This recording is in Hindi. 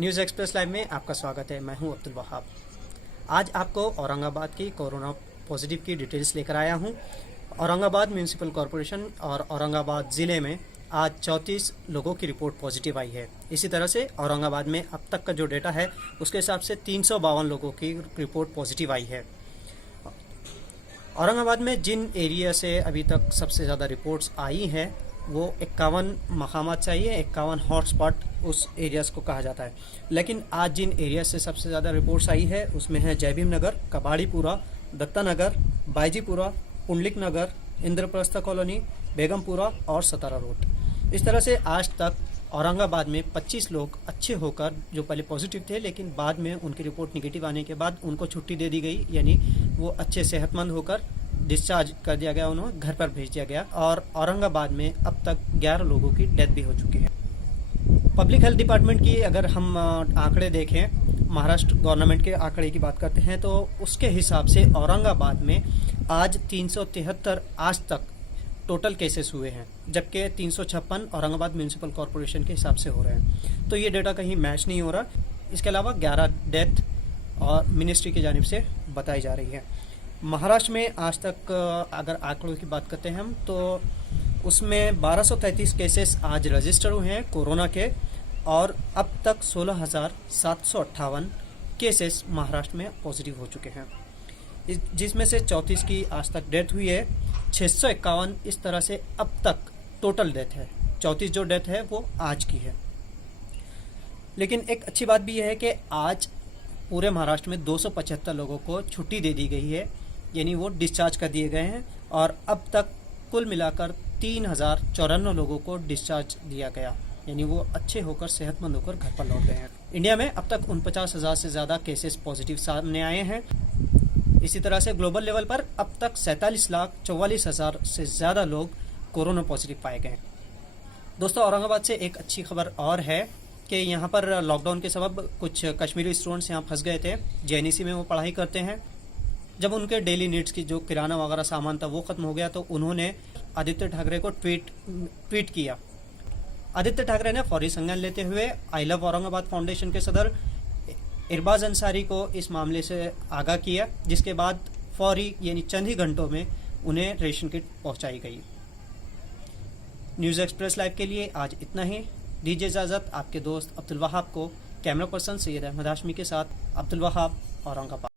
न्यूज़ एक्सप्रेस लाइव में आपका स्वागत है। मैं हूं अब्दुल वहाब। आज आपको औरंगाबाद की कोरोना पॉजिटिव की डिटेल्स लेकर आया हूं। औरंगाबाद म्यूनिसिपल कॉरपोरेशन और औरंगाबाद ज़िले में आज 34 लोगों की रिपोर्ट पॉजिटिव आई है। इसी तरह से औरंगाबाद में अब तक का जो डेटा है उसके हिसाब से 352 लोगों की रिपोर्ट पॉजिटिव आई है। औरंगाबाद में जिन एरिया से अभी तक सबसे ज़्यादा रिपोर्ट्स आई हैं वो 51 मकामात चाहिए, 51 हॉटस्पॉट उस एरियाज़ को कहा जाता है। लेकिन आज जिन एरिया से सबसे ज़्यादा रिपोर्ट्स आई है उसमें है जयभीम नगर, कबाड़ीपुरा, दत्ता नगर, बाईजीपुरा, पुंडलिक नगर, इंद्रप्रस्थ कॉलोनी, बेगमपुरा और सतारा रोड। इस तरह से आज तक औरंगाबाद में 25 लोग अच्छे होकर, जो पहले पॉजिटिव थे लेकिन बाद में उनकी रिपोर्ट निगेटिव आने के बाद उनको छुट्टी दे दी गई, यानी वो अच्छे सेहतमंद होकर डिस्चार्ज कर दिया गया, उन्हें घर पर भेज दिया गया। और औरंगाबाद में अब तक 11 लोगों की डेथ भी हो चुकी है। पब्लिक हेल्थ डिपार्टमेंट की अगर हम आंकड़े देखें, महाराष्ट्र गवर्नमेंट के आंकड़े की बात करते हैं तो उसके हिसाब से औरंगाबाद में आज 373 आज तक टोटल केसेस हुए हैं, जबकि 356 औरंगाबाद म्यूनिसिपल कॉरपोरेशन के हिसाब से हो रहे हैं। तो ये डेटा कहीं मैच नहीं हो रहा। इसके अलावा 11 डेथ और मिनिस्ट्री की जानिब से बताई जा रही है। महाराष्ट्र में आज तक अगर आंकड़ों की बात करते हैं हम तो उसमें 1233 केसेस आज रजिस्टर हुए हैं कोरोना के, और अब तक 16,758 केसेस महाराष्ट्र में पॉजिटिव हो चुके हैं, जिसमें से 34 की आज तक डेथ हुई है। 651 इस तरह से अब तक टोटल डेथ है। 34 जो डेथ है वो आज की है। लेकिन एक अच्छी बात भी यह है कि आज पूरे महाराष्ट्र में 275 लोगों को छुट्टी दे दी गई है, यानी वो डिस्चार्ज कर दिए गए हैं। और अब तक कुल मिलाकर 3054 लोगों को डिस्चार्ज दिया गया, यानी वो अच्छे होकर सेहतमंद होकर घर पर लौट गए हैं। इंडिया में अब तक 49,000 से ज़्यादा केसेस पॉजिटिव सामने आए हैं। इसी तरह से ग्लोबल लेवल पर अब तक 47,44,000 से ज़्यादा लोग कोरोना पॉजिटिव पाए गए हैं। दोस्तों, औरंगाबाद से एक अच्छी खबर और है कि यहाँ पर लॉकडाउन के सबब कुछ कश्मीरी स्टूडेंट्स यहाँ फंस गए थे। जेएनईसी में वो पढ़ाई करते हैं। जब उनके डेली नीड्स की जो किराना वगैरह सामान था वो खत्म हो गया तो उन्होंने आदित्य ठाकरे को ट्वीट किया। आदित्य ठाकरे ने फौरी संज्ञान लेते हुए आई लव औरंगाबाद फाउंडेशन के सदर इरबाज अंसारी को इस मामले से आगाह किया, जिसके बाद फौरी यानी चंद ही घंटों में उन्हें रेशन किट पहुंचाई गई। न्यूज़ एक्सप्रेस लाइव के लिए आज इतना ही। दीजिए इजाज़त। आपके दोस्त अब्दुल वहाब को। कैमरा पर्सन सैयद अहमद हाशमी के साथ अब्दुल वहाब, औरंगाबाद।